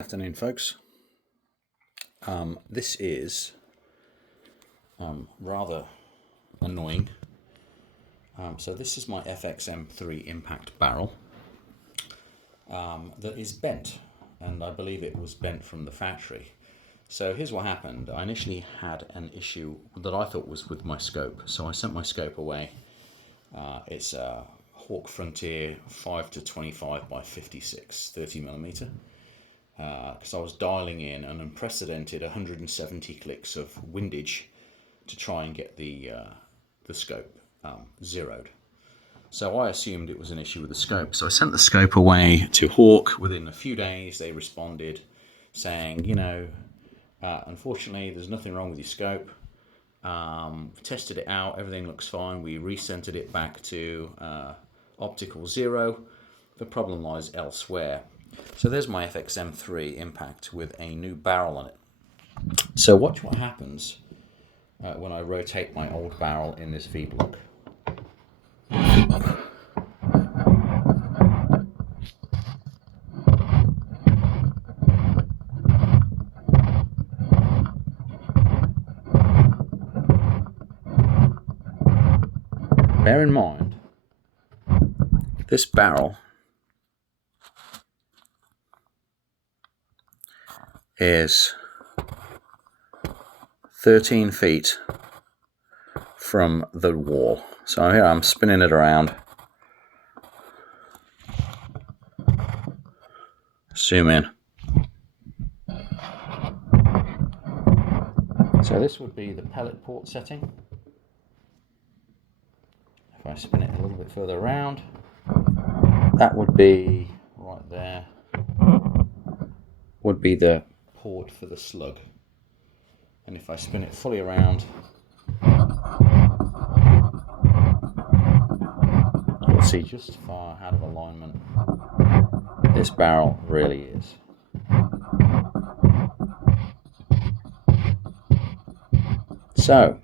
Afternoon, folks. This is rather annoying. So this is my FXM3 impact barrel that is bent, and I believe it was bent from the factory. So here's what happened. I initially had an issue that I thought was with my scope, so I sent my scope away. It's a Hawk Frontier 5-25 by 56, 30mm. Because I was dialing in an unprecedented 170 clicks of windage to try and get the scope zeroed. So I assumed it was an issue with the scope. So I sent the scope away to Hawk. Within a few days, they responded saying, unfortunately, there's nothing wrong with your scope. Tested it out, everything looks fine. We recentered it back to optical 0. The problem lies elsewhere. So there's my FXM3 impact with a new barrel on it. So watch what happens when I rotate my old barrel in this V-block. Bear in mind, this barrel is 13 feet from the wall. So here I'm spinning it around. Zoom in. So this would be the pellet port setting. If I spin it a little bit further around, that would be right there, would be the port for the slug. And if I spin it fully around, you'll see just far out of alignment this barrel really is. So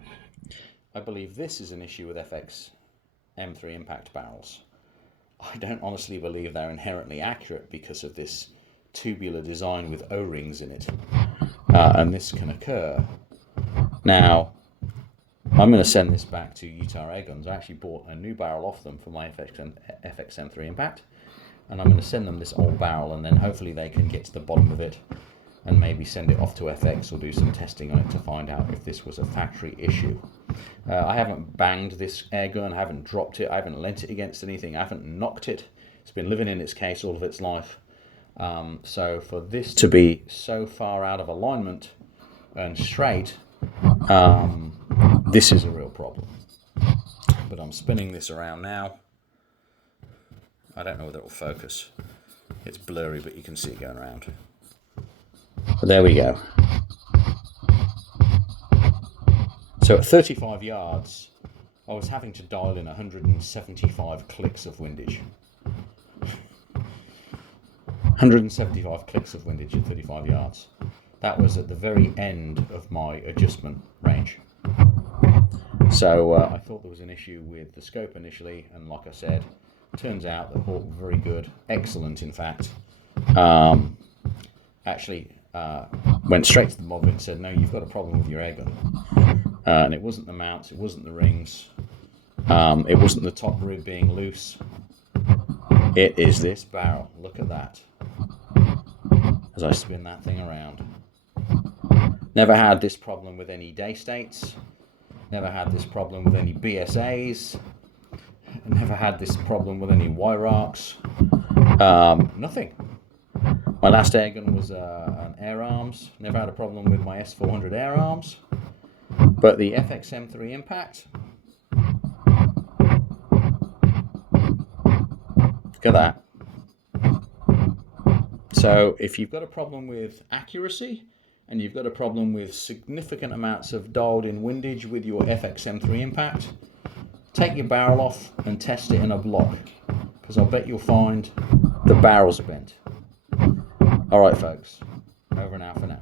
I believe this is an issue with FXM3 impact barrels. I don't honestly believe they're inherently accurate because of this tubular design with O-rings in it, and this can occur. Now, I'm going to send this back to Utah Air Guns. I actually bought a new barrel off them for my FXM3 impact, and I'm going to send them this old barrel, and then hopefully they can get to the bottom of it and maybe send it off to FX or do some testing on it to find out if this was a factory issue. I haven't banged this air gun, I haven't dropped it, I haven't lent it against anything, I haven't knocked it. It's been living in its case all of its life. So for this to be so far out of alignment and straight, this is a real problem. But I'm spinning this around now. I don't know whether it will focus. It's blurry, but you can see it going around. But there we go. So at 35 yards, I was having to dial in 175 clicks of windage. 175 clicks of windage at 35 yards. That was at the very end of my adjustment range. So I thought there was an issue with the scope initially, and like I said, turns out the Hawk were very good, excellent in fact. Actually went straight to the mob and said, no, you've got a problem with your air gun. And it wasn't the mounts, it wasn't the rings, it wasn't the top rib being loose. It is this barrel. Look at that as I spin that thing around. Never had this problem with any day states, never had this problem with any BSAs, never had this problem with any wire arcs, nothing. My last air gun was an air arms, never had a problem with my S400 air arms, but the FXM3 impact, look at that. So if you've got a problem with accuracy and you've got a problem with significant amounts of dialed in windage with your FXM3 impact, take your barrel off and test it in a block, because I'll bet you'll find the barrels are bent. Alright folks, over and out for now.